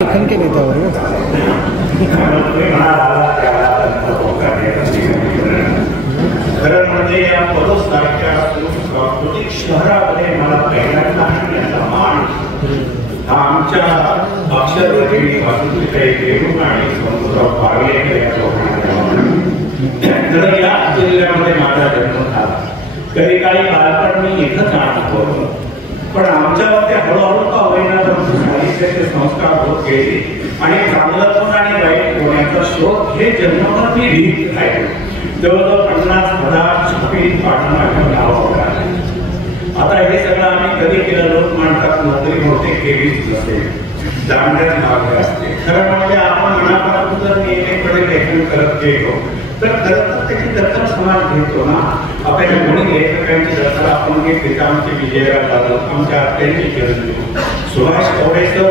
लेखन केले त्यावर खरं म्हणजे या पदसारख्या सांस्कृतिक शहरामध्ये मला पहिल्यांदा याचा मान हा आमच्या अक्षरवरील वास्तुशिल्पी देऊळ आणि समुद्रराव पारलेकर या लोकांना या जिल्ह्यामध्ये माझा जन्म झाला. कधी काळी बालपण मी इथंच होतो, पण आमच्यावर हळूहळू का होईना साहित्याचे संस्कार होत गेले आणि चांगलं पण आणि वाईट होण्याचा शोध हे जन्मभर मी लिहित राहिलो. जवळजवळ 50,000 छापी पाठवून आता हे सगळं आम्ही कधी केलं. लोक म्हणतात नोकरी होते केलीच नसेल, जाणण्यात मार्ग असते. खरं म्हणजे आपण मनापासून जर नेहमीकडे लेखन करत गेलो तर खरं तर त्याची दखल समाज घेतो ना. आपल्या कोणी लेखकांची दखल आपण घेतली तर आमचे विजयराव जाधव, आमच्या आत्यांची चिरंजीव सुभाष कवडेकर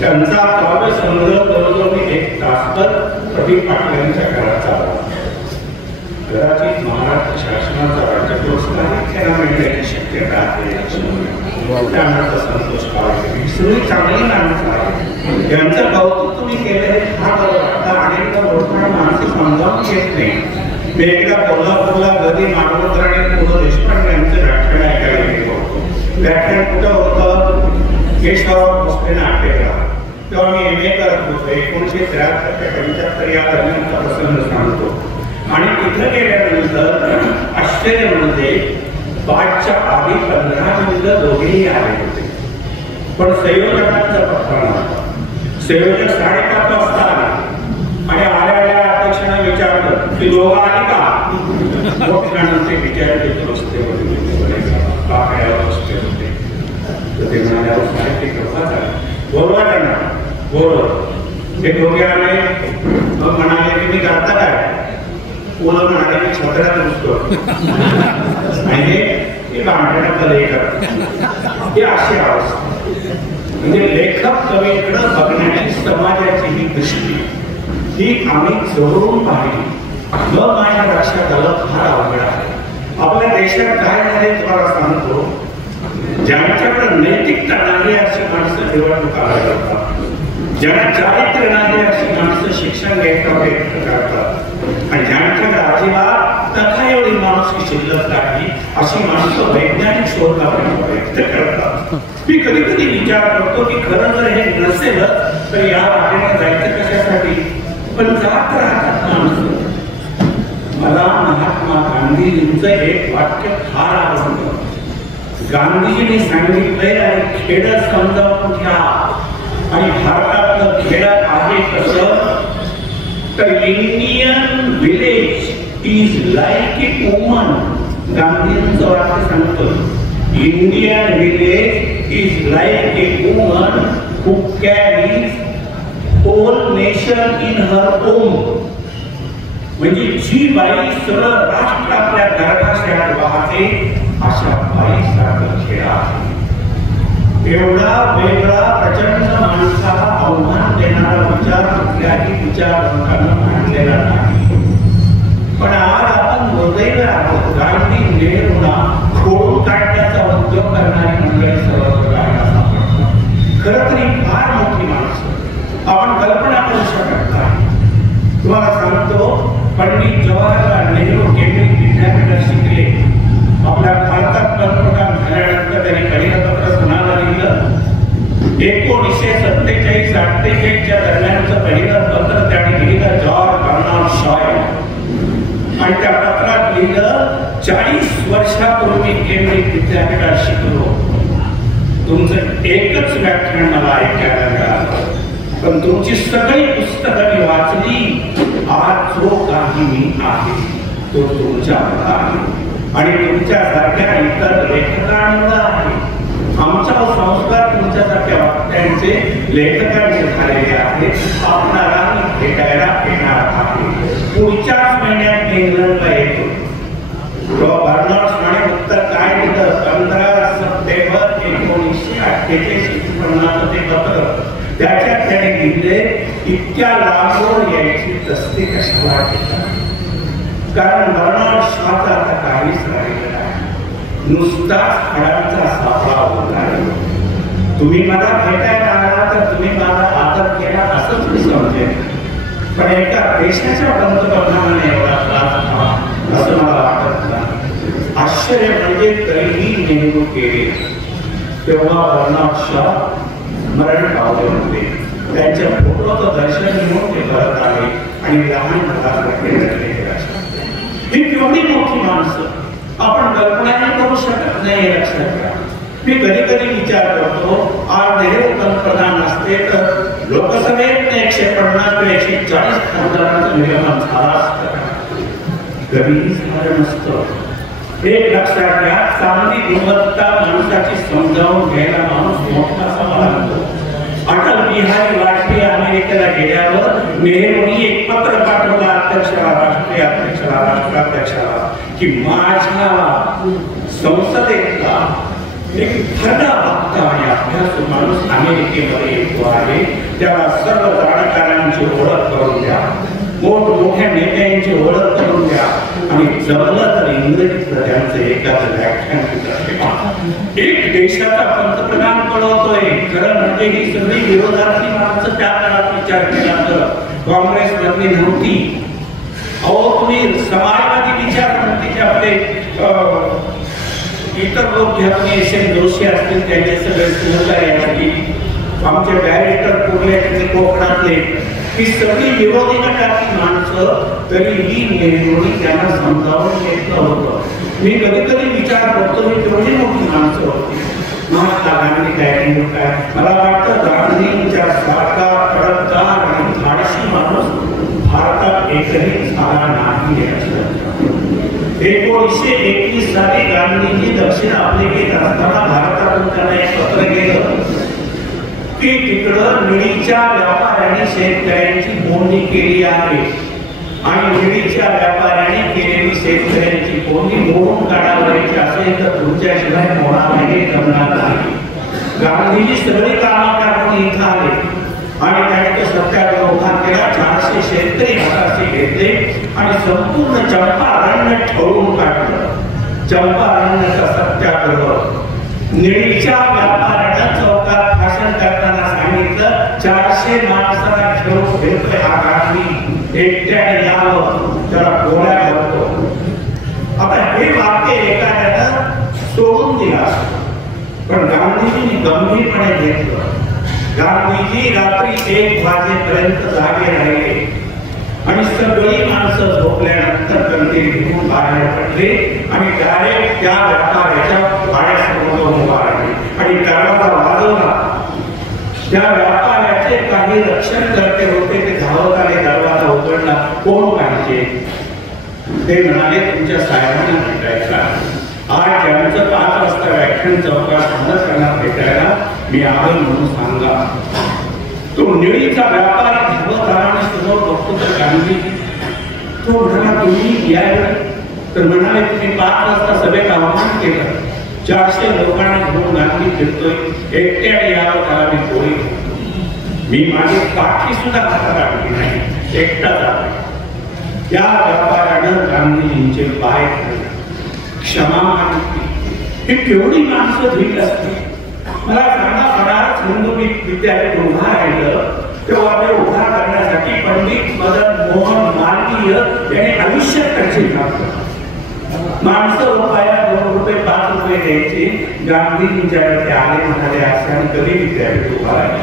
त्यांचा काव्य संग्रह जवळजवळ मी 1 तासभर प्रदीप पाटील यांच्या घरात चालला. कदाचित महाराष्ट्र शासनाचा राज्य पुरस्कार त्यांना मिळण्याची शक्यता आहे. त्यानंतर संतोष पाटील सगळी चांगली माणसं आहे, यांचं कौतुक तुम्ही केलं हे फार बरं वाटतं. अनेकदा लोकांना माणसं समजावून घेत नाही. मी एकदा कोल्हापूरला गदी मानवकर आणि पु. देशपांडे यांचं व्याख्यान ऐकायला गेलो होतो. व्याख्यान कुठं होतं? केशवराव भोसले नाट्यगृहात. तेव्हा मी MA करत होतो. 1973 ते 75 या दरम्यानचा प्रसंग सांगतो. आणि तिथे गेल्यानंतर आश्चर्य म्हणजे पाठच्या आधी 15 मिनिटं दोघेही आले होते, पण संयोजकांचा पत्ता नव्हता. संयोजक 5:30 वाजता आले आणि आल्या अध्यक्षाने विचारलं की दोघं आले का? मोठ्यानंतर ते विचारले रस्त्यावर रस्ते होते. तर ते म्हणाले साहित्य कृपा झाली, बोलवा त्यांना. बोलव. ते दोघे आले. मग म्हणाले की मी करता काय? ओला म्हणाले की छत्र्यात घुसतो आणि हे भांडणाला लेखक ही अशी अवस्था. म्हणजे लेखक कवीकडे बघण्याची समाजाची ही दृष्टी ही आम्ही जवळून पाहिली. मग माझ्या लक्षात आलं फार अवघड आहे. आपल्या देशात काय झाले तुम्हाला सांगतो. ज्यांच्याकडे नैतिकता नाही अशी माणसं निवडणुका करतात, ज्यांना चारित्र्य नाही अशी माणसं शिक्षण घ्यायचा प्रयत्न करतात, आणि ज्यांच्याकडे अजिबात तथा एवढी माणूस शिल्लक नाही अशी माणसं वैज्ञानिक शोध लावण्याचा प्रयत्न करतात. मी कधी कधी विचार करतो की खरं जर हे नसेल तर या वाटेने जायचं कशासाठी? पण जात राहतात माणसं. मला महात्मा गांधीजींचं एक वाक्य फार आवडतं. गांधीजींनी सांगितलंय आणि खेडं समजावून घ्या. आणि भारतातलं खेडं आहे कसं तर Indian village is like a woman. गांधींचं वाक्य सांगतो Indian village is like a woman who carries whole nation in her womb. म्हणजे जी बाई सरळ राष्ट्र आपल्या गर्भाशयात वाहते अशा बाईसारखं खेळ आहे. एवढा वेगळा प्रचंड माणसाला आव्हान देणारा विचार कुठल्याही विचारवंतांना मांडलेला नाही. पण आज आपण दुर्दैव आहोत. गांधी नेहरूंना खोडून काढण्याचा उद्योग करणारी मंडळी सर्वत्र राहायला सापडतात. खरं तरी फार मोठी माणसं आपण कल्पना करू शकत नाही. तुम्हाला सांगतो पंडित जवाहरलाल नेहरू केंद्रीय विद्यापीठात शिकले. आपल्या भारतात पंतप्रधान झाल्यानंतर त्यांनी पहिलं पत्र कुणाला लिहिलं? 1947-48 दरम्यानचं पहिलं पत्र त्यांनी लिहिलं जॉर्ज बर्नार्ड शॉ. आणि त्या पत्रात लिहिलं 40 वर्षापूर्वी केंद्रीय विद्यापीठात शिकलो. तुमचं एकच व्याख्यान मला ऐकायला मिळालं, पण तुमची सगळी पुस्तकं मी वाचली. आज जो काही मी आहे तो तुमच्यामुळे आहे आणि तुमच्यासारख्या इतर लेखकांमुळे आहे. आमचा संस्कार तुमच्यासारख्या वक्त्यांचे लेखकांचे झालेले आहेत. आपणाला भेटायला येणार आहे. पुढच्याच महिन्यात इंग्लंडला येतो. बर्नार्ड शॉने उत्तर काय दिलं? 15 सप्टेंबर 1948 ते पत्र. त्याच्यात त्याने लिहिले इतक्या लांबून यायची तस्ती कशाला घेतात? कारण बर्नार्ड शॉचा आता काहीच राहिलेला आहे. नुसताच फळांचा सापळा होता. तुम्ही मला भेटायला आला तर तुम्ही माझा आदर का असंच मी समजेन, पण एका देशाच्या पंतप्रधानाने एवढा त्रास व्हावा असं मला वाटत नाही. आश्चर्य म्हणजे तरीही नेहरू केले तेव्हा बर्नार्ड शॉ मरण पावले होते. त्यांच्या फोटोचं दर्शन घेऊन ते परत आले आणि लहान मुलांकडे ही केवढी मोठी माणसं आपण कल्पनाही करू शकत नाही. लक्षात घ्या. मी कधी कधी विचार करतो, आज नेहरू पंतप्रधान असते तर लोकसभेत 150 ते 140 खासदारांचं निर्माण झालं असतं. कधीही झालं नसतं. एक लक्षात घ्या, चांगली गुणवत्ता माणसाची समजावून घ्यायला माणूस मोठा लागतो. अटल बिहारी वाजपेयी अमेरिकेला गेल्यावर नेहरूंनी एक पत्र पाठवलं अध्यक्षाला, राष्ट्रीय अध्यक्षाला, राष्ट्राध्यक्षाला की माझ्या संसदेतला एक खरा वक्ता आणि अभ्यासू माणूस अमेरिकेमध्ये येतो आहे, त्याला सर्व जाणकारांची ओळख करून द्या, मोठमोठ्या नेत्यांची ओळख करून द्या आणि जमलं तर इंग्रजीतलं त्यांचं एखादं व्याख्यान एक देशाचा पंतप्रधान कळवतोय. खरं म्हणजे ही सगळी विरोधातली माणसं त्या काळात विचार केला तर काँग्रेस मधली नव्हती. अहो तुम्ही समाजवादी विचारसरणीचे आपले इतर लोक घ्या, तुम्ही एस एम जोशी असतील, त्यांचे सगळे सहकारी असतील, आमचे डायरेक्टर कुर्ले कोकणातले, ही सगळी विरोधी गटाची माणसं तरीही नेहरूंनी त्यांना समजावून घेतलं होतं. मी कधी कधी विचार करतो ही केवढी मोठी माणसं होती. महात्मा गांधी काय, मला वाटतं गांधींच्या सारखा कडकदार आणि धाडशी माणूस भारतात एकही झाला नाही. 1921 साली गांधीजी दक्षिण आफ्रिकेत असताना भारतातून त्यांना एक पत्र गेलं की तिकडं निळीच्या व्यापाऱ्यांनी शेतकऱ्यांची मोडणी केली आहे आणि निळीच्या व्यापाऱ्यांनी केलेली शेतकऱ्यांची मोडणी मोडून काढावयाची असेल तर तुमच्याशिवाय मोडामध्ये जमणार नाही. गांधीजी सगळी कामं टाकून इथं आले आणि त्यांनी सत्याग्रह उभा केला. 400 शेतकरी हाताशी घेतले आणि संपूर्ण चंपारण्य ठेवून काढलं. चंपारण्याचा सत्याग्रह. निळीच्या व्यापाऱ्यांना चौकात भाषण करताना सांगितलं 400 माणसाला घेऊन घेतोय हा गांधी, एकट्याने यावं, त्याला गोळ्या घालतो. आता हे वाक्य एखाद्यानं सोडून दिला, पण गांधीजींनी गंभीरपणे घेतलं. गांधीजी रात्री 1 वाजेपर्यंत जागे राहिले आणि सगळी माणसं झोपल्यानंतर कंदील घेऊन बाहेर पडले आणि डायरेक्ट त्या व्यापाऱ्याच्या पायासमोर उभा राहिले आणि दरवाजा वाजवला. त्या व्यापाऱ्याचे काही रक्षण करते होते, ते धावत आले, दरवाजा उघडला. कोण पाहिजे? ते म्हणाले तुमच्या साहेबांना भेटायचं. आज ज्यांचं 5 वाजता व्याख्यान चौकात संदर्शनात भेटायला मी आलो म्हणून सांगा. तो निळीचा व्यापारी धावत आला आणि समोर बघतो तर गांधी. तो म्हणाला तुम्ही यायला, तर म्हणाले तुम्ही 5 वाजता सभेत आव्हान केलं, 400 लोकांना घेऊन गांधी फिरतोय, एकट्याने यावं, त्याला मी गोळी. मी माझी पाठी सुद्धा हातात आणली नाही, एकटा जातो. या व्यापाऱ्यानं गांधीजींचे पाय धरले, क्षमा मागितली. ही केवढी माणसं धीट असते. मला सांगा, बनारस हिंदू विद्यापीठ उभा राहिलं तेव्हा ते उभा करण्यासाठी पंडित मदन मोहन मालवीय यांनी आयुष्य खर्च घातलं. माणसं रुपया 2 रुपये 5 रुपये द्यायची. गांधीजींच्याकडे ते आले, म्हणाले असे आणि कधी विद्यापीठ उभा राहिले,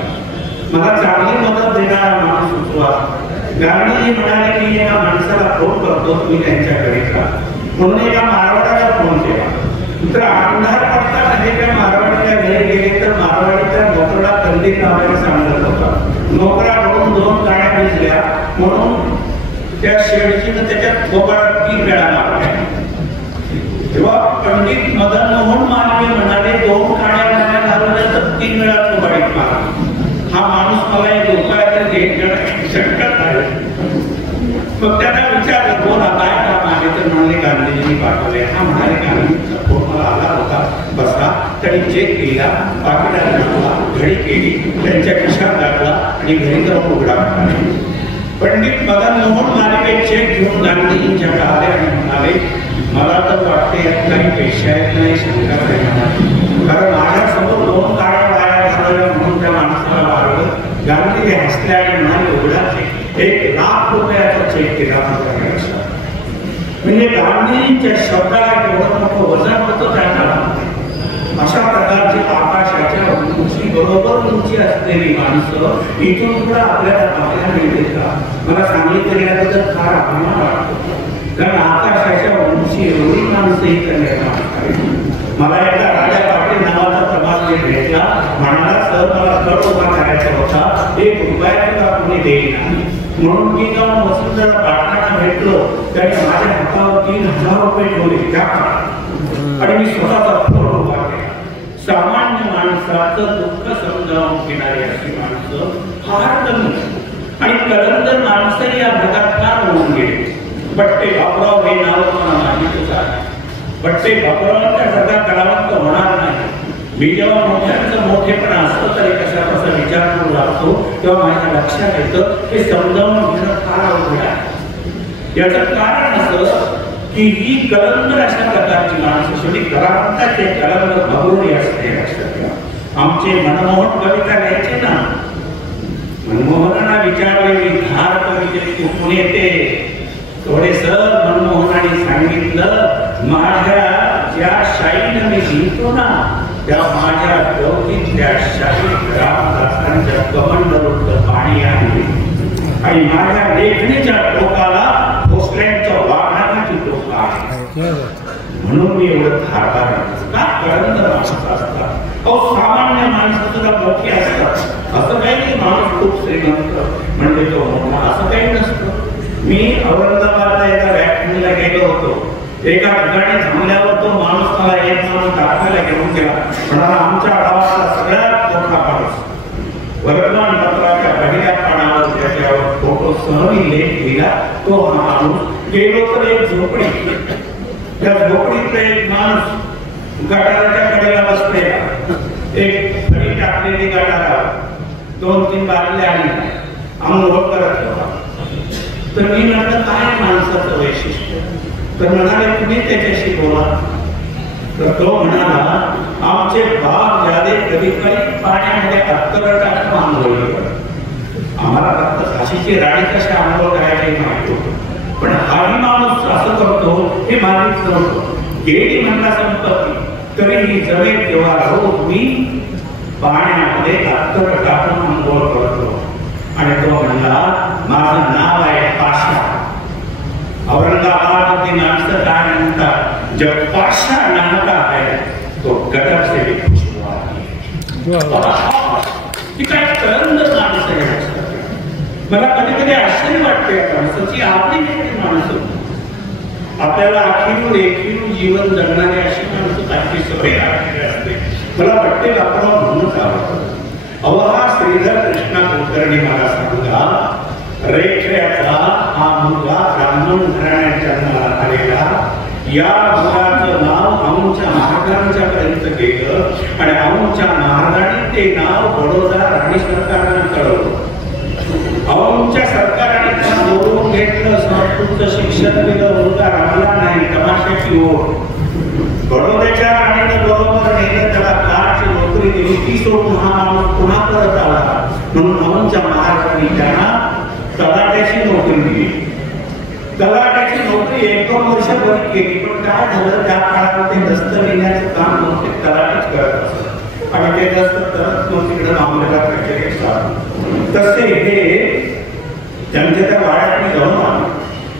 मला चांगली मदत देणारा माणूस सुचवा. गांधीजी म्हणाले की एका माणसाला फोन करतो, तुम्ही त्यांच्याकडे जा. म्हणून एका मारवाड्याला फोन केला. तर अंधार पडताना हे त्या मारवाडीच्या घरी गेले तर मारवाडीच्या नोकरला कंदील लावायला सांगत होता. नोकराकडून 2 गाड्या भिजल्या म्हणून त्या शेडजीनं त्याच्यात गोबाळात 3 वेळा मारल्या. तेव्हा पंडित मदन मोहन मालवीय म्हणाले 2 गाड्या घालवल्या तर 3 वेळा गोबाळीत मारा. हा माणूस मला एक उपाय देण्याची शक्यता आहे. मग त्यांना विचारलं 2 काय काम आहे, तर म्हणाले गांधीजींनी पाठवले. हा म्हणाले गांधीजींचा फोन मला आला होता, बसा. त्यांनी चेक केला, पाकिटात टाकला, घडी केली, त्यांच्या खिशात टाकला आणि घरी जाऊन उघडा म्हणाले. पंडित मदन मोहन मालवीय चेक घेऊन गांधीजींच्या आले आणि म्हणाले मला तर वाटते यात काही पैसे आहेत नाही, शंका नाही, कारण माझ्यासमोर 2 गाड्या वाया घालवल्या म्हणून त्या माणसाला मारलं. गांधी हसले आणि म्हणाले एवढा चेक 1,00,000 रुपयाचा चेक केला म्हणजे गांधींच्या शब्दाला केवढं मोठं वजन होतं त्यांना। अशा प्रकारची आकाशाच्या उंची बरोबर उंची असलेली माणसं इथून पुढे आपल्याला पाहायला मिळते का? मला सांगितलं गेल्याबद्दल फार अभिमान वाटतो, कारण आकाशाच्या उंची एवढी माणसं इथं निर्माण। मला एकदा राजा पाटील नावाचा प्रभात भेटला, म्हणाला सर मला कर उभा करायचा होता, 1 रुपया सुद्धा कोणी देईना, म्हणून मी जाऊन वसुंधरा पाटलांना भेटलो, त्याने माझ्या हातावर 3,000 रुपये ठेवले त्या काळात आणि मी स्वतःचा फोड उभा केला। सामान्य माणसाचं दुःख समजावून घेणारी अशी माणसं फार कमी आणि कलंदर माणसं या भागात फार होऊन गेले। बट्टे बापराव हे नाव मला माहितीच आहे, बट्टे बापरावांच्या सारखा कलावंत होणार नाही। मी जेव्हा मोठ्यांचं मोठेपणा असतं तरी कशा कसा विचार करू लागतो तेव्हा माझ्या लक्षात येतं हे समजावून घेणं फार अवघड आहे। याचं कारण असं की ही कलंदर अशा प्रकारची माणसं शेवटी कलावंताचे कलंदर भगोरी असते। आमचे मनमोहन कविता लिहायचे ना, मनमोहनांना विचारले धार कवितेत कुठून येते? थोडे सर मनमोहनाने सांगितलं माझ्या ज्या शाईनं मी लिहितो ना त्या माझ्या डोकीतल्या शाहीत रामदासांच्या कमंडलूतलं पाणी आहे आणि माझ्या लेखणीच्या टोकाला भोसल्यांच्या वाघाची टोक आहे, म्हणून मी एवढं धारदार का कळंदर माणसं असतात। अहो सामान्य माणसं सुद्धा मोठी असतात, असं काही नाही माणूस खूप श्रीमंत म्हणजे तो मोठा असं काही नसतं। मी औरंगाबादला एका व्याख्यानाला गेलो होतो, एका ठिकाणी थांबल्यावर तो माणूस मला एक माणूस दाखवायला घेऊन गेला, म्हणाला आमच्या गावातला सगळ्यात मोठा माणूस। वर्तमानपत्राच्या पहिल्या पानावर त्याच्यावर फोटो सह लेख लिहिला तो हा माणूस। गेलो तर एक झोपडी, त्या झोपडीतला एक माणूस गटाराच्या कडेला बसलेला, एक फळी टाकलेली गटारावर 2-3 बाटल्या आणि अंघोळ करत होता। तर मी म्हटलं काय माणसाचं वैशिष्ट्य? तर म्हणाले तुम्ही त्याच्याशी बोला। तर तो म्हणाला आमचे बाप ज्यादे कधी काही पाण्यामध्ये अत्तर टाकून आंघोळ करत, आम्हाला फक्त झाशीची राणी कशा आंघोळ करायची माहिती होतं, पण हाही माणूस असं करतो हे माहित नव्हतं। गेली म्हणला संपत्ती तरीही जमेल तेव्हा रोज मी पाण्यामध्ये अत्तर टाकून आंघोळ करतो। आणि तो म्हणला माझं नाव आहे पाशा। औरंगाबाद मध्ये माणसं काय म्हणतात, जब पाशा नाम का है तो गदर से भी खुशबू आती है। काय कलंदर माणसं आहे। मला कधी कधी आश्चर्य वाटते माणसाची आपली माणसं आपल्याला आखीवर एकीवर जीवन जगणारी अशी माणसं त्यांची सवय लागलेली असते। मला वाटते आपण म्हणूनच आवडतं। अवहा श्रीधर कृष्णा कुलकर्णी मला सांगा, रेखऱ्याचा हा मुलगा ब्राह्मण घराण्यात जन्माला आलेला, या मुलाचं नाव आमच्या महाराजांच्या पर्यंत गेलं आणि आमच्या महाराजांनी ते नाव बडोदा राणी सरकारने कळवलं। आमच्या सरकारने त्याला बोलवून घेतलं, संस्कृतचं शिक्षण दिलं, मुलगा राहिला नाही, तमाशाची ओढ। बडोद्याच्या राणीने बरोबर नेलं, त्याला कारची नोकरी दिली, ती सोडून हा माणूस पुन्हा परत आला, म्हणून आमच्या महाराजांनी त्यांना तलाट्याची नोकरी दिली। तलाट्याची नोकरी 1-2 वर्ष बरी केली, पण काय झालं त्या काळामध्ये दस्त लिहिण्याचं काम नव्हते तलाठीच करत असत आणि ते दस्त करत तिकडे मामलेदार कचेरीत असतात। तसे हे त्यांच्या त्या वाड्यात जाऊन आले,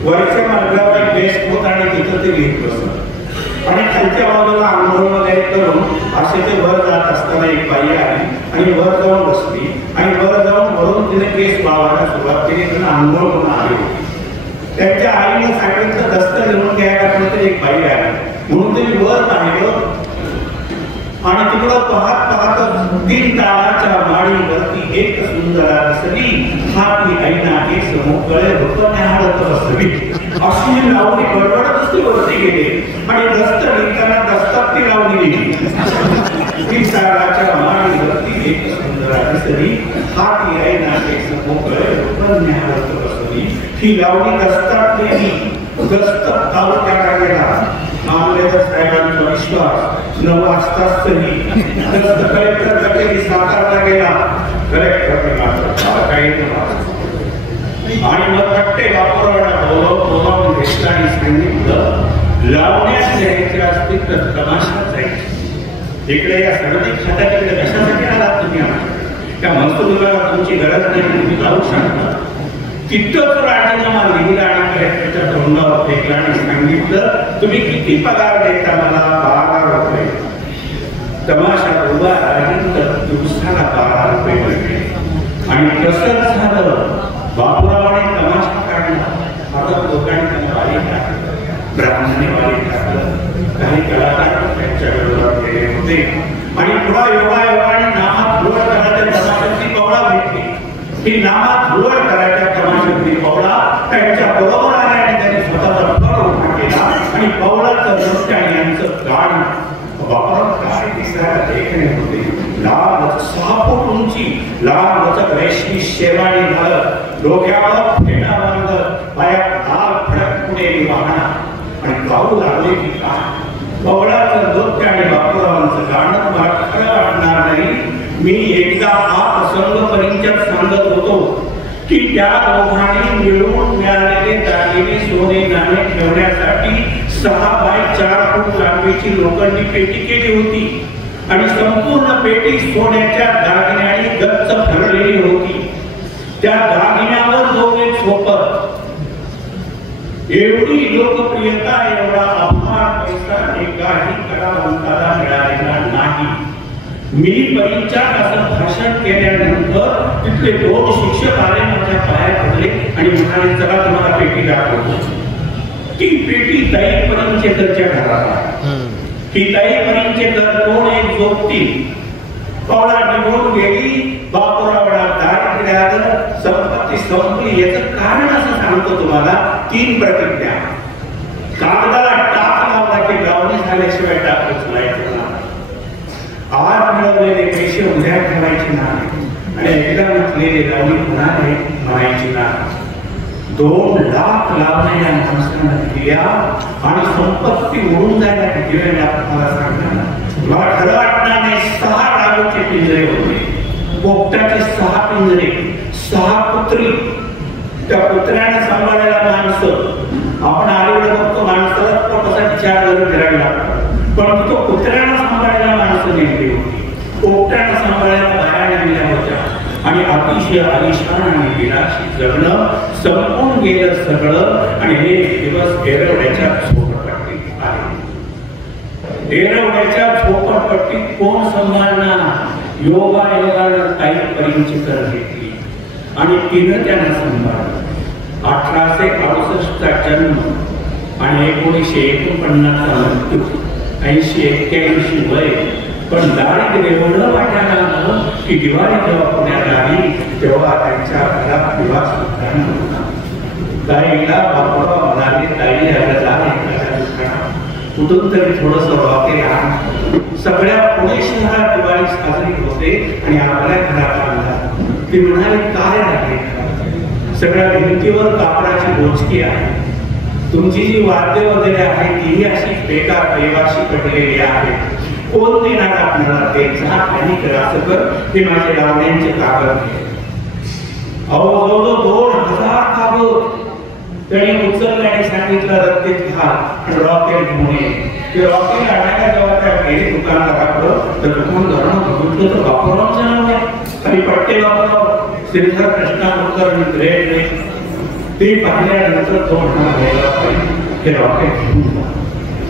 वरच्या मार्गावर एक डेस्क होता आणि तिथं ते लिहित बसत आणि खालच्या बाजूला आंघोळ वगैरे करून असे ते वर जात असताना एक बाई आली आणि वर जाऊन बसली आणि वर जाऊन वरून तिने केस बाळायला सुरुवात केली, तिने आंघोळ करून आली। त्यांच्या आईने सांगितलं दस्त लिहून घ्यायला, पण एक बाई आली म्हणून तुम्ही वर पाहिलं आणि तिकडं पाहत पाहत 3 ताराच्या माळीवरती एक सुंदरा दिसली, हाती आईना केस मोकळे होतं हाडत बसली, अशी लावणी बडबडत वरती गेले आणि दस्त लिहिताना दस्तात ती लावणी लिहिली। 3 ताराच्या माळीवरती एक सुंदरा दिसली, हाती आईना केस मोकळे होतं हाडत बसली, ही लावणी दस्तात लिहिली। दस्त तालुक्याला गेला मामलेदार साहेबांचा विश्वास 9 वाजताच तरी कलेक्टर कचेरी साकारला गेला. कलेक्टरने मात्र काही आणि मग पट्टे बापूरावांना बोलावून घेतला आणि सांगितलं लावण्यास न्यायचे असतील तर तमाशात जायचे. इकडे या सर्दी खात्याकडे कशासाठी आलात तुम्ही? त्या महसूलला तुमची गरज नाही, तुम्ही जाऊ शकता. तिथंच राजीनामा लिहिला आणि कलेक्टरच्या तोंडावर फेकला आणि सांगितलं तुम्ही किती पगार देता मला? 12 रुपये. तमाशात उभा राहील तर दिवसाला 12 रुपये मिळते. आणि तसंच झालं. बापूरावाने तमाशा काढला. आता लोकांनी त्यांना वारी टाकलं, ब्राह्मणाने वारी टाकलं, काही कलाकार त्यांच्या विरोधात गेले होते आणि पुन्हा योगायोगाने नामात धुळ करायच्या तमाशाची पवळा भेटली. ही नामात धुळ करायच्या तमाशाची पवळा त्यांच्या बरोबर आल्या आणि त्यांनी स्वतःचा फळ उभा केला आणि पवळाचं नृत्य आणि यांचं गाणं बापूराव काय दिसायला देखणे होते. लाल 6 फूट उंची, लाल वचक रेशमी शेरवाणी घालत, डोक्यावर फेटा बांधत, पायात लाल फडक पुढे वाहना आणि पाहू लागले की काय पवळाचं नृत्य आणि बापूरावांचं गाणं मला खरं वाटणार नाही. मी एकदा हा प्रसंग परिचयात सांगत होतो की त्या दोघांनी मिळून मिळालेले दागिने सोने नाणे ठेवण्यासाठी 6 बाय 4 फूट लांबीची लोखंडी पेटी केली होती आणि संपूर्ण पेटी सोन्याच्या दागिन्यांनी गच्च भरलेली होती. त्या दागिन्यावर जो एक सोपत, एवढी लोकप्रियता, एवढा अफाट पैसा एकाही कलावंताला मिळालेला नाही. मी परिचयात असं भाषण केल्यानंतर तिथले 2 शिक्षक आले, माझ्या पाया पडले आणि म्हणाले चला तुम्हाला पेटी दाखवतो. ती पेटी ताईपर्यंतच्या घरात. ही ताईपर्यंतचे कोण एक जोपटी पवळा निघून गेली. बापूरावांना दारिद्र्य आलं, संपत्ती संपली. याचं कारण असं सांगतो तुम्हाला. 3 प्रतिज्ञा. कागदाला टाक लावला की लावणी झाल्याशिवाय टाक उचलायचं नाही. आज मिळवलेले पैसे उद्या ठेवायचे नाही आणि एकदा म्हटलेले लावणी पुन्हा म्हणायची नाही. 2 लाख लावण्या या माणसानं दिल्या आणि संपत्ती उडून जायला किती वेळ लागला मला सांगा. मला खरं वाटणार नाही. 6 डागूचे पिंजरे होते, पोपटाचे 6 पिंजरे, 6 पुत्री. त्या पुत्र्याने सांभाळायला माणसं. आपण आलेकडे बघतो माणसाला पोटासाठी 4 घर फिरायला लागतात, पण तो पुत्र्याला सांभाळायला माणसं नेमली होती. पोपट्याला सांभाळायला बाया नेमल्या होत्या आणि अतिशय आलिशान आणि विलासी जगणं संपून गेलं सगळं. आणि हे दिवस एरवड्याच्या झोपडपट्टीत आहे. एरवड्याच्या झोपडपट्टीत कोण सांभाळणार? योगायोगानं काही परिचय घेतली आणि तिनं त्यांना सांभाळलं. 1868 जन्म आणि 1949 मृत्यू, 80-81 वय. पण दारिद्र्य एवढं वाटायला लागलं की दिवाळी जेव्हा पुण्यात आली तेव्हा त्यांच्या घरात दिवा सुद्धा नव्हता. ताईला बापूराव म्हणाले ताई कुठून तरी थोडस रॉकेल आण. सगळ्या पुणे शहरात दिवाळी साजरी होते आणि आपल्या घरात आणला. ती म्हणाले काय आहे? सगळ्या भिंतीवर कापडाची बोचकी आहे. तुमची जी वाद्य वगैरे आहे तीही अशी बेकार बेवाशी पडलेली आहे. कोण देणार आपल्याला ते? आणि करा असं कर. हे माझे लावण्यांचे कागद घे. अहो जवळजवळ 2000 कागद त्यांनी उचलले आणि सांगितलं रद्दीत घाल आणि रॉकेल घेऊन ये. ते रॉकेल आणायला जेव्हा त्या गेली दुकानात दाखवलं तर दुकान घरानं बघितलं तर बापूरावांचं नाव आहे आणि पट्टे बापूराव, श्रीधर कृष्णापूरकर आणि ग्रेट रे. ते पाहिल्यानंतर तो म्हणाला हे रॉकेल घेऊन जा,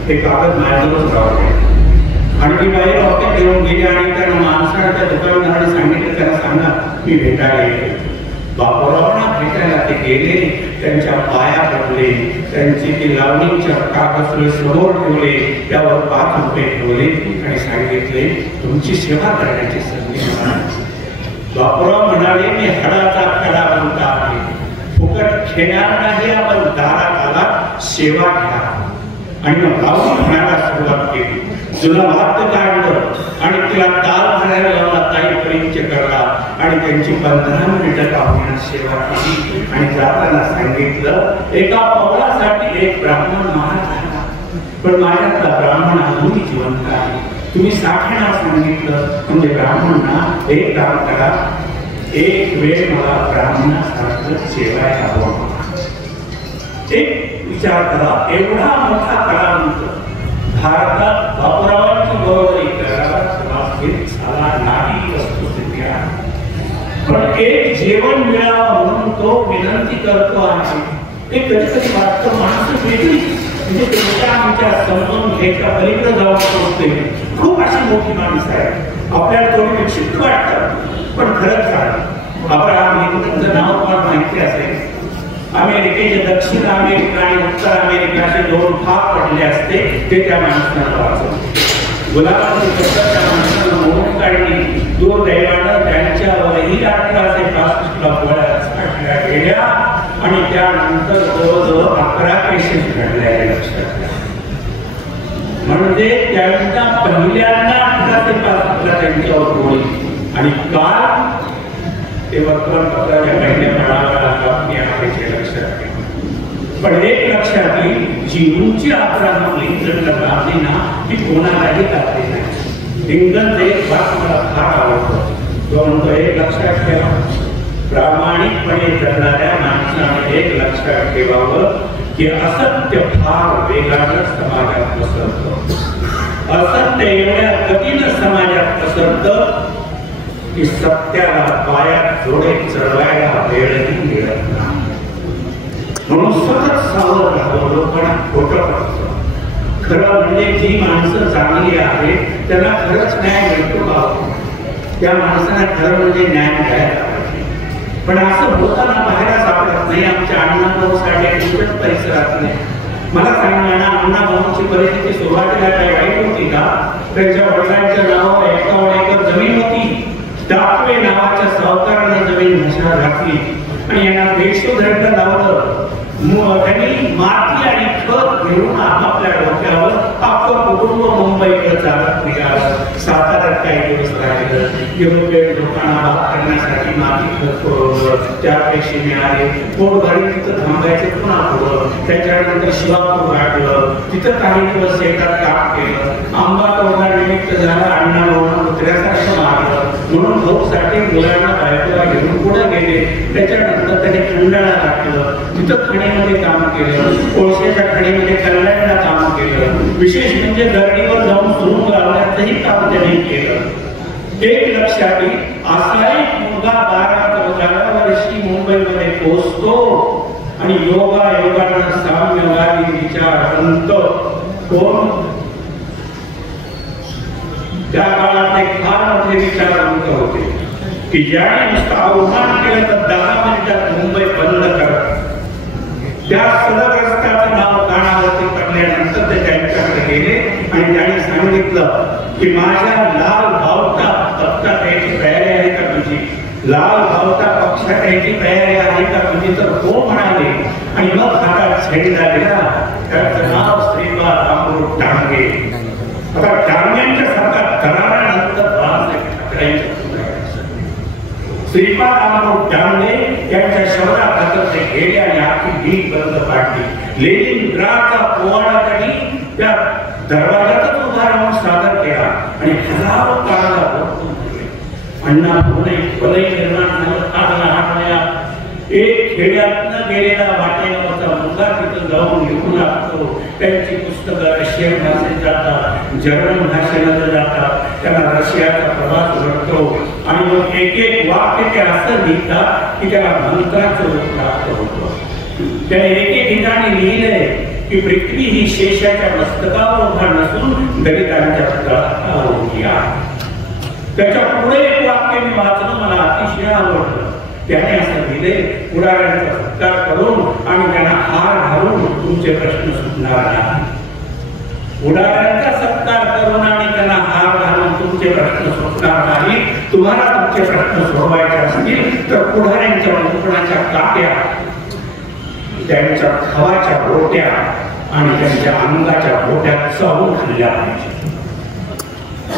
हे कागद माझ्याजवळच राहू. आणि ती बाई रॉकेट घेऊन गेली आणि त्यांना माणसाच्या दुकानदाराने सांगितलं त्यांना सांगा मी भेटायला येते. बापूरावांना भेटायला ते गेले, त्यांच्या पाया पडले, त्यांची ती लावणीच्या कागद समोर ठेवले, त्यावर 5 रुपये ठेवले आणि सांगितले तुमची सेवा करण्याची संधी. बापूराव म्हणाले मी हडाचा खडा बनता आहे, फुकट खेळणार नाही, आपण दारात आला सेवा घ्या. आणि मग लावणी म्हणायला सुरुवात केली. जुनं वाद्य काढलं आणि तिला ताल भरायला लावला. ताई परिचय करला आणि त्यांची 15 मिनिटं काढून सेवा केली आणि जाताना सांगितलं एका पवळासाठी एक ब्राह्मण महाराज आला. पण माझ्यातला ब्राह्मण अजूनही जिवंत आहे. तुम्ही 60 नाव सांगितलं म्हणजे ब्राह्मणांना एक काम करा, एक वेळ मला ब्राह्मणासारखं जेवायला हवं. एक विचार करा, एवढा मोठा कलावंत भारतात बापूरावांची बरोबरी करायला झाला नाही वस्तुस्थिती आहे. पण एक जेवण मिळावं म्हणून तो विनंती करतो आहे. ते कधीकधी वाटतं माणसं वेगळी म्हणजे विचार समजून घ्यायच्या पलीकडे जाऊन पोहोचते. खूप अशी मोठी माणसं आहे, आपल्याला थोडी विक्षिप्त वाटतात पण खरंच आहे. अब्राहम लिंकनचं नाव पण माहिती असेल. अमेरिकेचे दक्षिण अमेरिका आणि उत्तर अमेरिका असे 2 भाग पडले असते, ते त्या माणसाला वाचवले. गुलाबाची कथा त्या माणसाला मोडून काढली. दुर्दैवानं त्यांच्यावरही 1865 गोळ्या गेल्या आणि त्यानंतर जवळजवळ 11 केसेस घडल्या. लक्षात घ्या, म्हणजे त्यांचा पहिल्यांदा 1865 त्यांच्यावर गोळी आणि काल ते वर्तमानपत्राच्या पहिल्या पडावाला बातमी लक्षात घ्या. पण एक लक्षात येईल, जी उंची अब्राहम लिंकनला लाभली ना ती कोणालाही लाभली नाही. लिंकनचं एक वाक्य मला फार आवडतं. तो म्हणतो, एक लक्षात ठेवा, प्रामाणिकपणे जगणाऱ्या माणसाने एक लक्षात ठेवावं की असत्य फार वेगानं समाजात पसरतं. असत्य एवढ्या गतीनं समाजात पसरतं की सत्याला पायात जोडे चढवायला वेळही मिळत नाही. म्हणून सतत सावध राहावं. लोकांना खोटं पडतं. खरं म्हणजे जी माणसं चांगली आहेत त्यांना खरंच न्याय मिळतो का? त्या माणसाला खरं म्हणजे न्याय मिळायला पाहिजे. पण असं होताना बाहेर सापडत नाही. आमच्या अण्णाभाऊ साठे परिसरातले मला सांगा ना, अण्णाभाऊची परिस्थिती सुरुवातीला काही वाईट होती का? त्यांच्या वडिलांच्या नावावर 51 एकर जमीन होती. दाखवे नावाच्या सावकाराने जमीन घशात घातली आणि यांना देशोधडक लावलं. त्यांनी माती आणि खत घेऊन आपापल्या डोक्यावर आपलं कुटुंब मुंबईकडे चालत निघालं. साताऱ्यात काही दिवस राहिलं. युरोपियन लोकांना भाग करण्यासाठी माती खत पुरवलं. त्या पैसे मिळाले. पोटभरी तिथं थांबायचं पुन्हा पुढं. त्याच्यानंतर शिवापूर गाठलं. तिथं काही दिवस शेतात काम केलं. आंबा तोडा निमित्त झाला. अण्णाभाऊंना कुत्र्यासारखं मारलं. म्हणून भाऊसाठी मुलांना बायकोला घेऊन पुढे गेले. त्याच्यानंतर त्यांनी खंडाळा टाकलं. तिथं खणीमध्ये काम केलं. कोळशाच्या खणीमध्ये कल्याणला काम केलं. विशेष म्हणजे दरडीवर जाऊन सुरुंग लावण्याचंही काम त्यांनी केलं. एक लक्षात येईल, असा एक मुलगा 12 वर्षी मुंबईमध्ये पोहोचतो आणि योगानं साम्यवादी विचारवंत कोण? त्या काळात एक फार मोठे विचारवंत होते की ज्याने नुसतं आव्हान केलं तर 10 मिनिटात मुंबई बंद करत. त्या सलग्रस्ताचं नाव कानावरती पडल्यानंतर ते त्यांच्याकडे गेले आणि त्यांनी सांगितलं की माझ्या लाल भावता पक्षात यायची तयारी आहे का तुझी? लाल भावता पक्षात यायची तयारी आहे का तुझी? तर हो म्हणाले. आणि मग हातात झेंडा दिला. त्याचं नाव श्रीपाद अमृत डांगे. आता डांग्यांच्या सारखा करारानंतर श्रीपाद अमृत डांगे यांच्या शहरात ते गेले आणि आखी भीक बंद पाडली. लेनिनग्राडचा पोवाडा त्यांनी त्या दरवाजातच उभा राहून सादर केला आणि हजारो काळाला बोलून गेले. अण्णा पुणे भलई निर्माण झालं. एक खेड्यातनं गेलेला वाटेवरचा मुलगा तिथं जाऊन लिहून लागतो. त्यांची पुस्तकं रशियन भाषेत जातात, जर्मन भाषेमध्ये जातात. त्यांना रशियाचा प्रवास घडतो आणि मग एक वाक्य ते असं लिहितात की त्याला मंत्राचं रूप प्राप्त होतं. त्याने एके ठिकाणी लिहिलंय की पृथ्वी ही शेषाच्या मस्तकावर उभा नसून दलितांच्या तळावर उभी आहे. त्याच्या पुढे एक वाक्य मी वाचलं, मला अतिशय आवडलं. त्याने असं लिहिले, पुढाऱ्यांचा सत्कार करून आणि त्यांना हार घालून तुमचे प्रश्न सुटणार नाही. पुढाऱ्यांचा सत्कार करून आणि त्यांना हार घालून तुमचे प्रश्न सुटणार नाही. तुम्हाला तुमचे प्रश्न सोडवायचे असतील तर पुढाऱ्यांच्या मुकुटाच्या काट्या, त्यांच्या खवाच्या बोट्या आणि त्यांच्या अंगाच्या बोट्या चावून खाल्ल्या पाहिजे.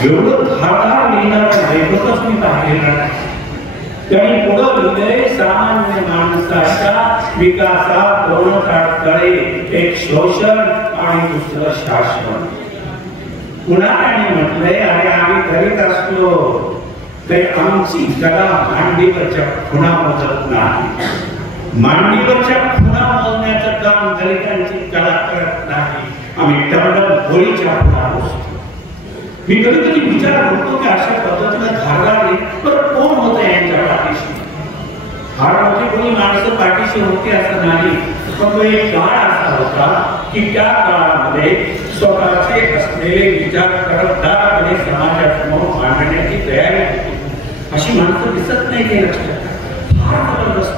एवढं धारदार लिहिणारा लेखकच मी पाहिलेला नाही. त्यांनी पुढे लिहिले सामान्य माणसाच्या विकासात दोन अडथळे, एक शोषण आणि दुसरं शासन. पुन्हा त्यांनी म्हटलंय अरे आम्ही करीत असलो तर आमची कला मांडीवरच्या खुणा मोजत नाही. मांडीवरच्या खुणा मोजण्याचं काम दलितांची कला करत नाही. आम्ही टबल गोळीच्या खुणा मोजतो. मी कधी कधी विचार करतो की अशा पद्धतीने धारदार पण कोण होतं यांच्या पाठीशी. फार मोठी कोणी माणसं पाठीशी होती असं नाही, पण तो एक काळ असा होता की त्या काळामध्ये स्वतःचे असलेले विचार करतदारपणे समाजासमोर मांडण्याची तयारी होती. अशी माणसं दिसत नाही ते लक्षात. फार जबरदस्त.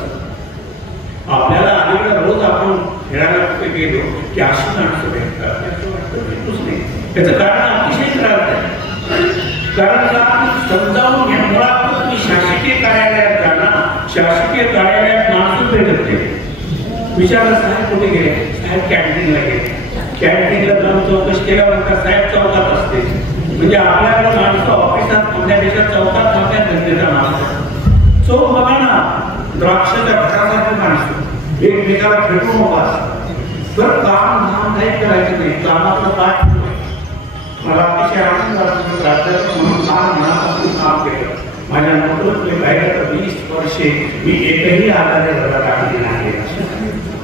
आपल्याला अनेकदा रोज आपण खेळायला कुठे गेलो की अशी माणसं भेटतात त्याचं कारण अतिशय त्रास आहे. कारण समजावून घ्या, मुळात तुम्ही शासकीय कार्यालयात जाणार, शासकीय कार्यालयात माणूस भेटत नाही. विचारलं साहेब कुठे गेले, साहेब कॅन्टीनला गेले. कॅन्टीनला जाऊन चौकशी केल्यावर साहेब चौकात असते. म्हणजे आपल्याकडे माणसं ऑफिसात थांबण्यापेक्षा चौकात थांबण्यात गरजेचा माणूस. चौक बघा ना, द्राक्षाच्या घरासारखी माणसं एकमेकाला भेटून उभा असतात. तर काम धाम काही करायचं नाही, कामातलं पाठ. मला अतिशय आनंद वाटतो प्राध्यापक म्हणून फार मनापासून काम केलं. माझ्या नोकरीतले बाहेर 20 वर्षे मी एकही आजारी घरात टाकली नाही.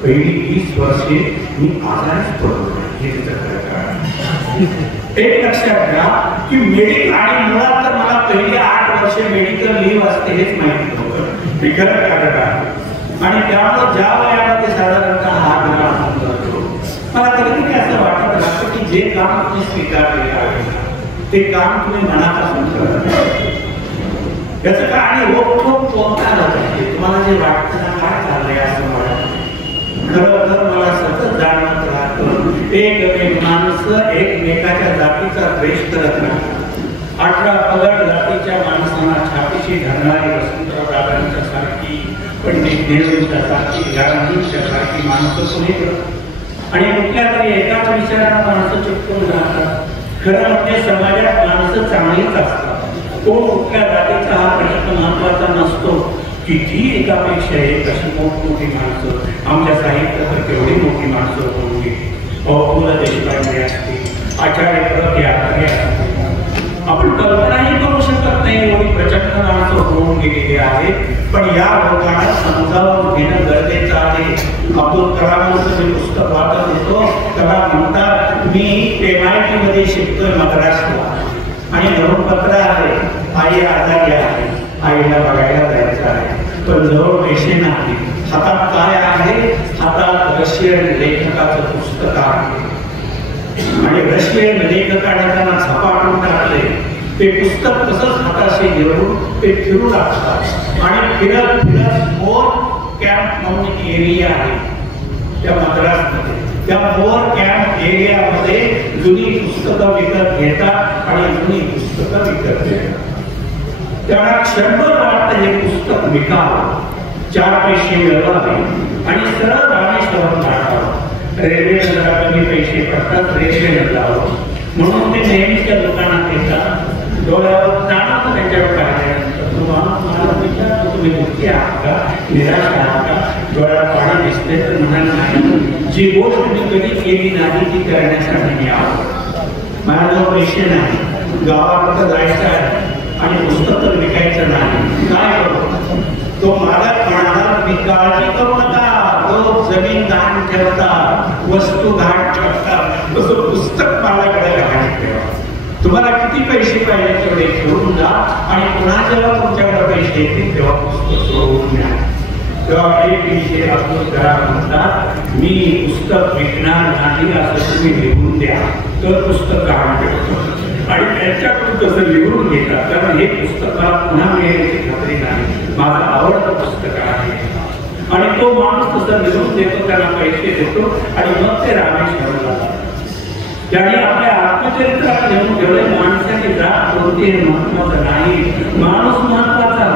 पहिली 20 वर्षे मी आजारीच पडलो. हे तिचं खरं कारण. एक लक्षात घ्या की मेडिकल आणि मुळात तर मला पहिली 8 वर्षे मेडिकल लीव्ह असते हेच माहिती नव्हतं. मी खरं काढत आहे आणि त्यामुळे ज्या वयाला ते साधारणतः हा घरा मला कधी असं वाटत राहतं की जे काम तुम्ही स्वीकारले आहे ते काम तुम्ही मनापासून करत. याचं काय आणि रोखोक कोणता पाहिजे तुम्हाला जे वाटतं ना काय चाललंय असं वाटतं. खरं तर मला सतत जाणवत राहतं एक माणसं एकमेकाच्या जातीचा द्वेष करत राहतात. 18 पगड जातीच्या माणसांना छातीशी धरणारी वसंतराव दादांच्या सारखी, पंडित नेहरूंच्या सारखी, गांधींच्या सारखी माणसं कोणी करत आणि कुठल्या तरी एकाच विचाराला माणसं चिपकून राहतात. खरं म्हणजे समाजात माणसं चांगलीच असतात. कोण कुठल्या जातीचा हा प्रश्न महत्वाचा नसतो. किती एकापेक्षा एक अशी मोठमोठी माणसं आमच्या साहित्यात केवढी मोठी माणसं होऊन गेली. पु ल देशपांडे असतील, आचार्य प्रत यात्रे असतील. आपण कल्पनाही करू शकत नाही एवढी प्रचंड माणसं होऊन गेलेली आहेत. पण या लोकांना समजावून घेणं गरजेचं आहे. अब्दुल कलामांचं जे पुस्तक वाचत होतो त्याला म्हणतात मी MIT मध्ये शिकतोय मद्रासला आणि घरून पत्र आहे आई आजारी आहे, आईला बघायला जायचं आहे, पण जवळ पैसे नाही. हातात काय आहे, हातात रशियन लेखकाचं पुस्तक आहे आणि रशियन लेखकाने त्यांना झपाटून टाकले. ते पुस्तक तसंच हाताशी घेऊन ते फिरू लागतात आणि फिरत फिरत मोर कॅम्प म्हणून एरिया आहे त्या मद्रासमध्ये. त्या मोर कॅम्प एरियामध्ये जुनी पुस्तकं विकत घेतात आणि जुनी पुस्तकं विकत घेतात. त्यांना क्षणभर वाटतं हे पुस्तक विकावं, 4 पैसे मिळवावे आणि सरळ रामेश्वरम टाकावं. रेल्वेने जरा कमी पैसे पडतात, रेल्वेने जावं म्हणून ते नेहमीच्या दुकानात येतात. डोळ्यावर जाणवतं त्यांच्यावर पाहिल्यानंतर तुम्ही दुःखी आहात का, निराश आहात का, डोळ्यात पाणी दिसते तर म्हणाल नाही. जी गोष्ट मी कधी केली नाही ती करण्यासाठी मी आलो. माझ्याजवळ पैसे नाही, गावाकडे जायचं आहे आणि पुस्तक तर विकायचं नाही, काय करू. तो मालक म्हणाला मी काळजी करू नका, तो जमीन गहाण ठेवतात, वस्तू गहाण ठेवतात, तसं पुस्तक मालाकडे गहाण ठेवा. तुम्हाला किती पैसे पाहिजे तेवढे ठेवून जा आणि पुन्हा जेव्हा तुमच्याकडे पैसे येतील तेव्हा पुस्तक सोडवून द्या. तेव्हा APJ अब्दुल कलाम म्हणतात मी पुस्तक विकणार नाही असं तुम्ही लिहून द्या तर पुस्तक गहाण ठेवतो. आणि त्यांच्याकडून तसं लिहून घेतात कारण हे पुस्तकाला पुन्हा मिळण्याची खात्री नाही. माझं आवडतं पुस्तक आहे आणि तो माणूस तसं लिहून देतो, त्यांना पैसे देतो आणि मग ते रामेश्वरला जातात. त्याने आपल्या आत्मचरित्रात लिहून ठेवले माणसाची जात कोणती हे महत्वाचं नाही, माणूस महत्वाचा.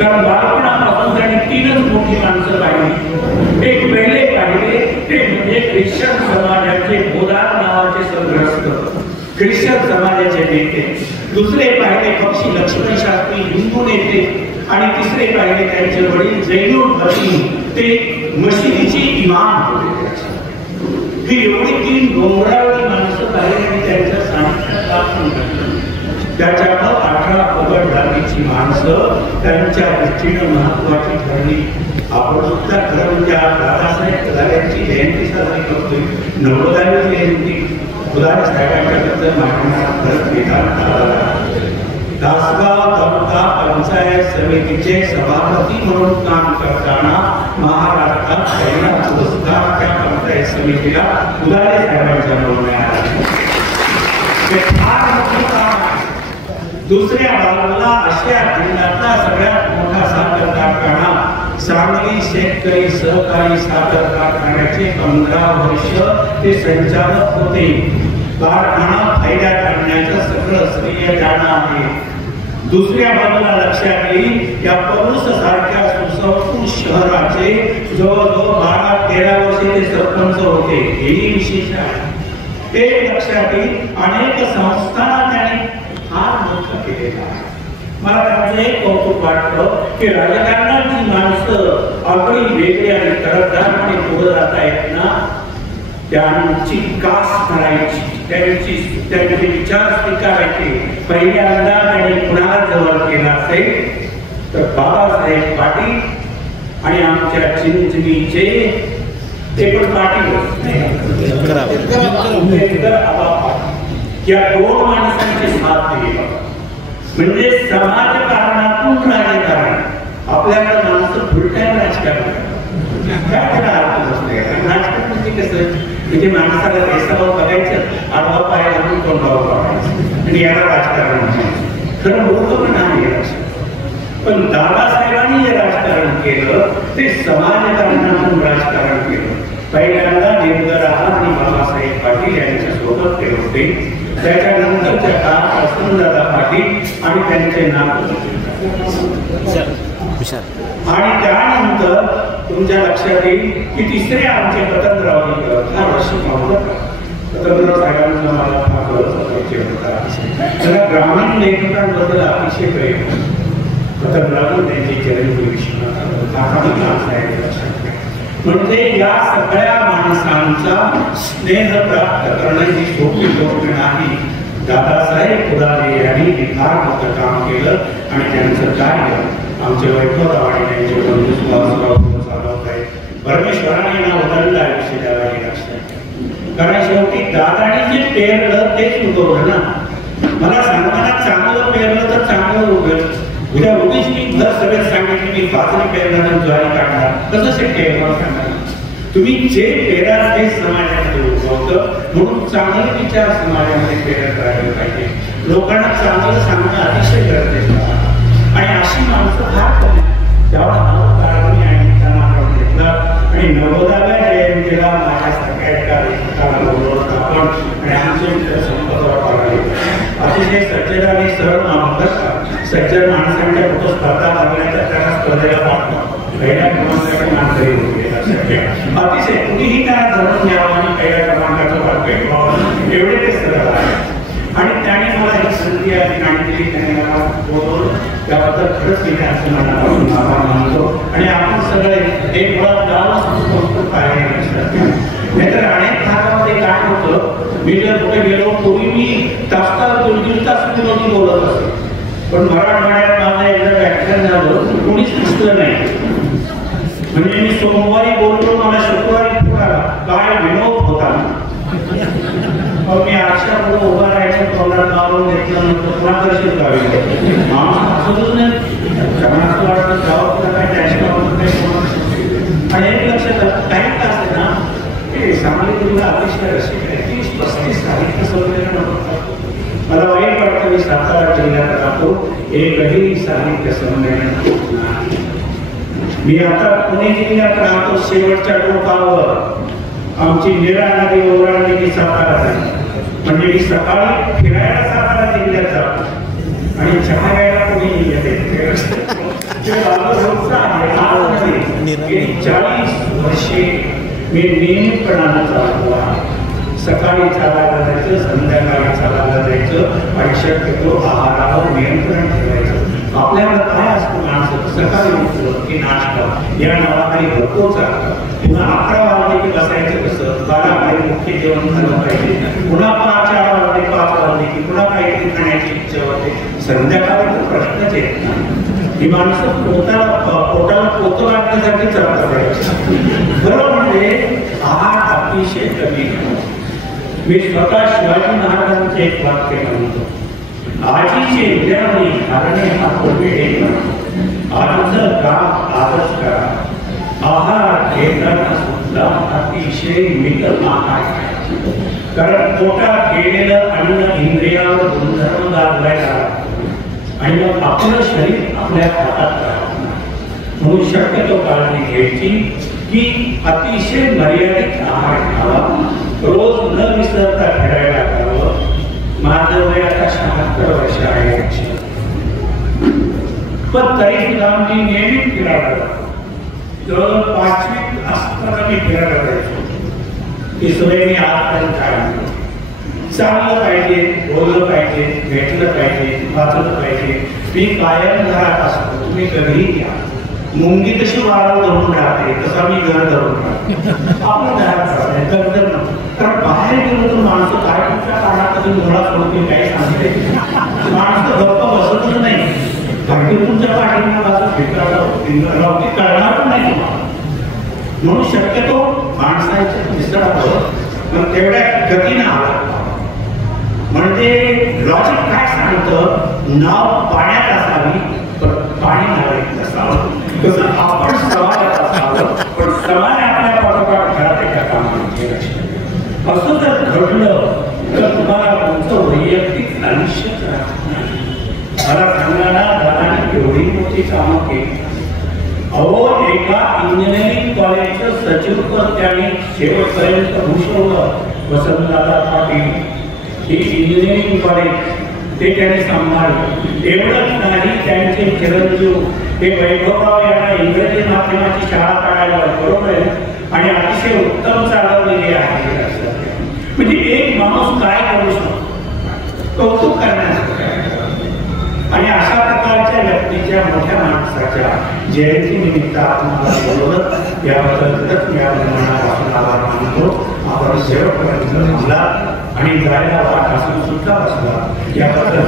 कारण बालपणापासून त्यांनी 3च मोठी माणसं पाहिली. एक पहिले पाहिले ते म्हणजे ख्रिश्चन समाजाचे बोधार नावाचे संघर्ष, ख्रिश्चन समाजाचे नेते. दुसरे पाहिले पक्षी लक्ष्मण शास्त्री हिंदू नेते आणि तिसरे पाहिले त्यांचे वडील जैनुल अबदीन ते मशिदीचे इमाम होते. ही एवढी 3 डोंगरावरी माणसं बाहेर आणि त्यांच्या सानिध्यात आपण घडलं. त्याच्यावर 18 पगड जातीची माणसं त्यांच्या दृष्टीनं महत्वाची ठरली. आपण सुद्धा खरं म्हणजे दादासाहेब फुलाऱ्यांची जयंती साजरी करतोय, 90वी जयंती. फुलारे साहेबांच्याबद्दल मागण्याचा फरक घेतात. तासगाव तालुका पंचायत समितीचे सभापती म्हणून काम करताना महाराष्ट्रात पहिला पुरस्कार त्या पंचायत समितीला फुलारे साहेबांच्या मिळवण्यात आला. दुसऱ्या बाजूला आशिया खंडातला सगळ्यात मोठा साखर कारखाना सांगली शेतकरी सहकारी साखर कारखान्याचे 15 वर्ष ते संचालक होते. कारखाना फायद्यात आणण्याचं सगळं श्रेय त्यांना आहे. दुसऱ्या बाजूला लक्षात येईल या पलूस सारख्या सुसंस्कृत शहराचे जवळजवळ 12-13 वर्षे ते सरपंच होते. हेही विशेष आहे. ते लक्षात येईल अनेक संस्थांना त्यांनी फार मोठं केलेलं आहे. मला त्यांचं एक कौतुक वाटतं की राजकारणाची माणसं अगदी वेगळी आणि तरफदारपणे पुढे जाता येत ना, त्यांची कास करायची, त्यांचे विचार स्वीकारायचे. पहिल्यांदा त्यांनी कुणाला जवळ केला असेल तर बाबासाहेब पाटील आणि आमच्या चिंचणीचे ते पण पाटील या 2 माणसांची साथ दिली. म्हणजे समाजकारणातून राजकारण. आपल्याला माणसं फुलटायला राजकारण राजकारण म्हणजे कसं, म्हणजे माणसाला रेसावर बघायचं, आडवा पाय घालून तोंडावर बघायचं आणि याला राजकारण म्हणायचं. खरं बरोबर नाही. पण दादासाहेबांनी जे राजकारण केलं ते समाजकारणातून राजकारण केलं. पहिल्यांदा देवदराहा आणि बाबासाहेब पाटील यांच्या सोबत ते होते. त्याच्यानंतरच्या काळात वसंतदादा पाटील आणि त्यांचे नातू आणि त्यानंतर तुमच्या लक्षात येईल की तिसरे आमचे पतंगराव हा वर्षी पतंगराव साहेबांचा मला फार परिचय होता. त्याला ग्रामीण लेखकांबद्दल अतिशय प्रेम. पतंगराव त्यांची चरणभूमी म्हणजे या सगळ्या माणसांचा स्नेह प्राप्त करणे ही सोपी गोष्ट नाही. दादासाहेब फुलारे यांनी फार मोठं काम केलं आणि त्यांचं कार्य आमचे वैभवराव आणि त्यांचे बंधू सुभाषराव चालवत आहेत. परमेश्वराने नाव उघडलं आयुष्य द्यावा हे लक्षात. कारण शेवटी दादाने जे पेरलं तेच उगवलं ना. मला सांगताना चांगलं पेरलं तर चांगलं उगवेल. उद्या उगीच मी घर सगळं सांगितलं मी बाजरी पेरला तर ज्वारी काढणार कसं शक्य आहे मला सांगा. तुम्ही जे पेराल ते समाजामध्ये उगवतं. म्हणून चांगले विचार समाजामध्ये पेरत राहिले पाहिजे. लोकांना चांगलं सांगणं अतिशय गरजेचं आहे. आणि अशी माणसं फार कमी. त्यामुळे आणि त्यांना घेतलं आणि 90व्या जयंतीला माझ्यासारख्या एका लेखकाला बोलवलं आपण आणि आमचे मित्र संपर्कावर पाहिजे. अतिशय सज्जन आणि सरळ माणूस सज्जन माणसांच्या फोटो स्पर्धा लागण्याच्या त्याला स्पर्धेला पाठवा. पहिल्या क्रमांकाची माणसं होती. अतिशय कुणीही त्याला धरून घ्यावं आणि पहिल्या क्रमांकाचं वाटतं व्हावं एवढे ते सरळ आहे. आणि त्याने मला एक संधी दिली, त्याने मला बोलवलं. त्याबद्दल खरंच मी असं मनापासून आभार मानतो. आणि आपण सगळे एक मुळात गावाला संस्कृत आहे. नाहीतर अनेक भागामध्ये काय होतं, मी जर कुठे गेलो पूर्वी मी तास 2-3 तास विनोदी बोलत असे. पण मराठवाड्यात माझं एकदा व्याख्यान झालं कोणीच दिसलं नाही. म्हणजे मी सोमवारी बोललो मला शुक्रवारी पुढाला काय विनोद होता. मी अशा पुढे उभा राहायचं तोंडात मारून घेतलं पुन्हा दर्शन करावे असंच नाही. कारण असं वाटतं गावातला काय आणि एक लक्षात काही का असे ना की सांगली तुला अतिशय रसिक आहे. 30-35 साहित्य संमेलन होतात. मला वाईट वाटतं मी सातारा जिल्ह्यात राहतो एकही साहित्य संमेलन होत नाही. मी आता पुणे जिल्ह्यात राहतो शेवटच्या टोकावर. आमची निरा नदी ओरांडी मी सातारा आहे. म्हणजे मी सकाळी फिरायला सातारा जिल्ह्यात जातो आणि चहा घ्यायला कोणी येते. 40 वर्षे मी नियमितपणानं चालतो आहे. सकाळी चालायला जायचं, संध्याकाळी चालायला जायचं आणि शक्यतो आहारावर नियंत्रण ठेवायचं. आपल्याला काय असतं माणसं सकाळी उठलं की नाश्ता या नावाखाली भरपूर चालतं. पुन्हा 11 वाजले की बसायचं कसं, 12 वाजले मुख्य जेवण झालं पाहिजे, पुन्हा 4 वाजले 5 वाजले की पुन्हा काहीतरी खाण्याची इच्छा होते. संध्याकाळी तर प्रश्नच येत नाही. ही माणसं पोटाला पोतं लागण्यासाठी चालतात. बरं म्हणजे आहार अतिशय कमी. मी स्वतः शिवाजी महाराजांचे एक वाक्य म्हणतो, आजीचे उद्यावरी कारणे हा कोविड आजचं काम आजच करा. आहार घेताना सुद्धा अतिशय मित आहार. कारण पोटात गेलेलं अन्न इंद्रियावर गुणधर्म गाजवायला आणि मग आपलं शरीर आपल्या हातात राहत नाही. म्हणून शक्यतो काळजी घ्यायची की अतिशय मर्यादित आहार खावा. रोज न विसरता फिरायला करावं. माझं वय आता 76 वर्ष आहे, पण तरी सुद्धा मी नेहमी फिरायला जातो. तर 5वीत असताना मी फिरायला जायचो. ती सवय मी आजपर्यंत काढली. चांगलं पाहिजे, बोललं पाहिजे, भेटलं पाहिजे, वाचलं पाहिजे. मी कायम घरात असतो. तुम्ही कधीही या. मुंगी कशी वारा धरून राहते तसा मी घर धरून राहते. आपलं घरात राहते कारण बाहेर गेलो तर माणसं काय तुमच्या कानात कधी मुळा सोडते काही सांगते. माणसं गप्पा बसतच नाही. बाकी तुमच्या पाठींना बाजू फिरला कळणार नाही तुम्हाला. म्हणून शक्यतो माणसाच्या मिसळावं मग तेवढ्या गतीनं आलं. म्हणजे लॉजिक काय सांगतं, नाव पाण्यात असावी पण पाणी नावायचं असावं. कसं आपण समाजात असावं पण समाज आपल्या पाठोपाठ घरात एका कामामध्ये. असं जर घडलं तर तुम्हाला तुमचं वैयक्तिक आयुष्यच राहत नाही. मला सांगायला दादाने एवढी मोठी कामं केली. अहो, एका इंजिनिअरिंग कॉलेजचं सचिवपद त्याने शेवटपर्यंत भूषवलं. वसंतदादा पाटील हे इंजिनिअरिंग कॉलेज ते त्याने सांभाळलं. एवढंच नाही, त्यांचे चिरंजीव हे वैभवराव यांना इंग्रजी माध्यमाची शाळा काढायला बरोबर आहे आणि अतिशय उत्तम चालवलेली आहे. म्हणजे एक माणूस काय करू शकतो, कौतुक करण्याचं काय. आणि अशा प्रकारच्या व्यक्तीच्या मोठ्या माणसाच्या जयंती निमित्त आपल्याला बोलवलं याबद्दल मी आपल्या मनापासून आभार मानतो. आपण शेवटपर्यंत थांबला आणि जायला वाट असून सुद्धा बसला याबद्दल